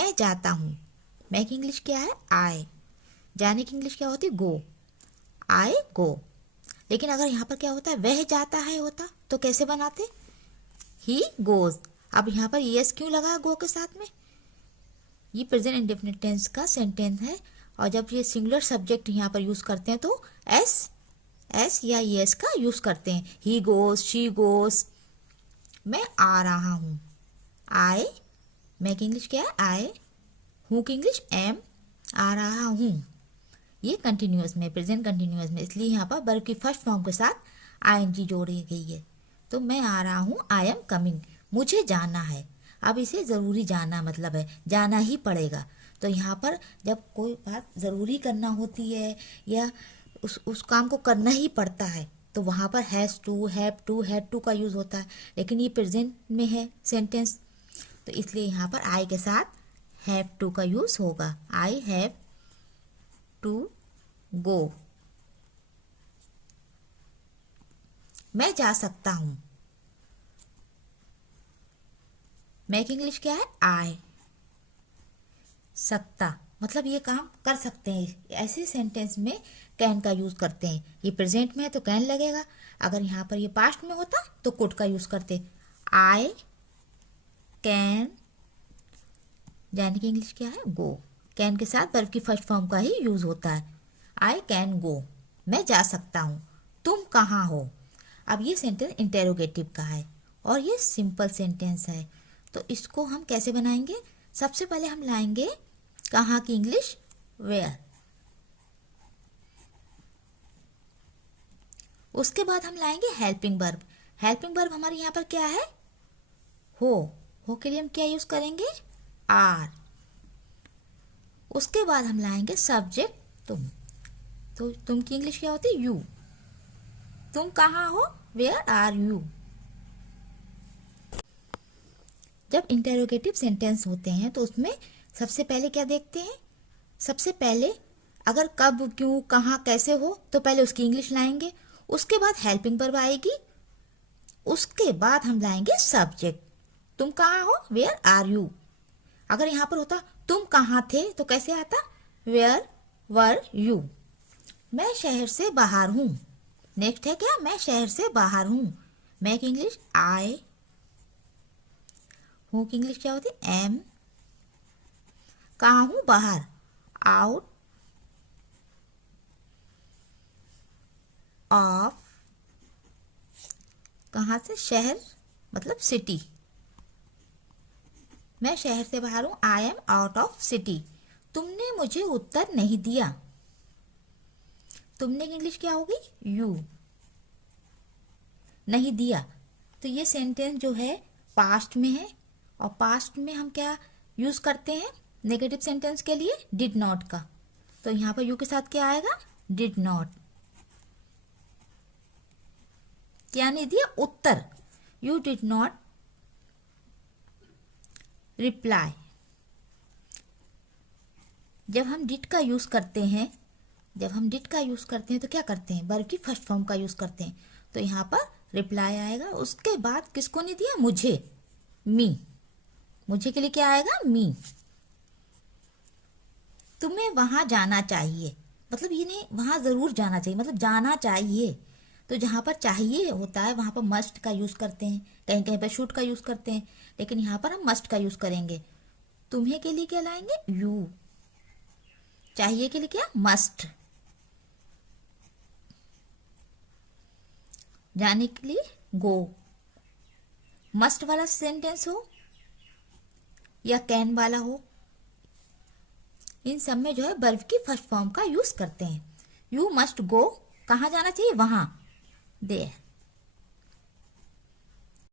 मैं जाता हूँ, मैं की इंग्लिश क्या है? आई। जाने की इंग्लिश क्या होती है? गो। आई गो। लेकिन अगर यहाँ पर क्या होता है? वह जाता है होता तो कैसे बनाते? He goes. अब यहाँ पर यस क्यों लगा गो के साथ में? ये प्रेजेंट इंडेफिनिट टेंस का सेंटेंस है और जब ये सिंगुलर सब्जेक्ट यहाँ पर यूज करते हैं तो एस या यस का यूज करते हैं। He goes, she goes. मैं आ रहा हूँ, आई। मैं की इंग्लिश क्या है? आई। हूँ की इंग्लिश एम। आ रहा हूँ, ये कंटिन्यूअस में, प्रेजेंट कंटिन्यूअस में, इसलिए यहाँ पर वर्ब की फर्स्ट फॉर्म के साथ आईएनजी जोड़ी गई है। तो मैं आ रहा हूँ, आई एम कमिंग। मुझे जाना है, अब इसे ज़रूरी जाना मतलब है जाना ही पड़ेगा। तो यहाँ पर जब कोई बात ज़रूरी करना होती है या उस काम को करना ही पड़ता है तो वहाँ पर has to, have to, had to का यूज़ होता है। लेकिन ये प्रेजेंट में है सेंटेंस, तो इसलिए यहाँ पर आई के साथ हैव टू का यूज़ होगा। I have to go. मैं जा सकता हूं, मैं की इंग्लिश क्या है? आई। सकता मतलब ये काम कर सकते हैं। ऐसे सेंटेंस में कैन का यूज करते हैं। ये प्रेजेंट में है तो कैन लगेगा, अगर यहाँ पर ये पास्ट में होता तो कुड का यूज करते। I can. जाने की इंग्लिश क्या है? गो। कैन के साथ वर्ब की फर्स्ट फॉर्म का ही यूज होता है। I can go. मैं जा सकता हूँ। तुम कहाँ हो? अब ये सेंटेंस इंटेरोगेटिव का है और ये सिंपल सेंटेंस है, तो इसको हम कैसे बनाएंगे? सबसे पहले हम लाएंगे कहाँ की इंग्लिश? वेयर। उसके बाद हम लाएंगे हेल्पिंग वर्ब। हेल्पिंग वर्ब हमारे यहाँ पर क्या है? हो के लिए हम क्या यूज करेंगे? आर। उसके बाद हम लाएंगे सब्जेक्ट तुम। तो तुम की इंग्लिश क्या होती है? यू। तुम कहाँ हो? Where are you. जब इंटेरोगेटिव सेंटेंस होते हैं तो उसमें सबसे पहले क्या देखते हैं? सबसे पहले अगर कब, क्यों, कहाँ, कैसे हो तो पहले उसकी इंग्लिश लाएंगे। उसके बाद हेल्पिंग वर्ब आएगी। उसके बाद हम लाएंगे सब्जेक्ट। तुम कहाँ हो? Where are you. अगर यहाँ पर होता तुम कहाँ थे तो कैसे आता? Where were you. मैं शहर से बाहर हूँ। नेक्स्ट है क्या? मैं शहर से बाहर हूँ। मैं की इंग्लिश आई। हूँ की इंग्लिश क्या होती? एम। कहाँ हूँ? बाहर। Out of. कहाँ से? शहर मतलब सिटी। मैं शहर से बाहर हूँ। I am out of city. तुमने मुझे उत्तर नहीं दिया। तुमने की इंग्लिश क्या होगी? यू। नहीं दिया, तो ये सेंटेंस जो है पास्ट में है और पास्ट में हम क्या यूज करते हैं नेगेटिव सेंटेंस के लिए? डिड नॉट का। तो यहाँ पर यू के साथ क्या आएगा? Did not. क्या नहीं दिया? उत्तर। You did not reply. जब हम डिड का यूज करते हैं, तो क्या करते हैं? वर्ब की फर्स्ट फॉर्म का यूज करते हैं। तो यहाँ पर रिप्लाई आएगा। उसके बाद किसको नहीं दिया? मुझे, मी। मुझे के लिए क्या आएगा? मी। तुम्हें वहां जाना चाहिए, मतलब ये नहीं वहां जरूर जाना चाहिए, मतलब जाना चाहिए। तो जहां पर चाहिए होता है वहां पर मस्ट का यूज करते हैं, कहीं कहीं पर शुड का यूज करते हैं, लेकिन यहाँ पर हम मस्ट का यूज करेंगे। तुम्हें के लिए क्या लाएंगे? यू। चाहिए के लिए क्या? मस्ट। जाने के लिए गो। मस्ट वाला सेंटेंस हो या कैन वाला हो, इन सब में जो है वर्ब की फर्स्ट फॉर्म का यूज करते हैं। You must go. कहाँ जाना चाहिए? वहां, देयर।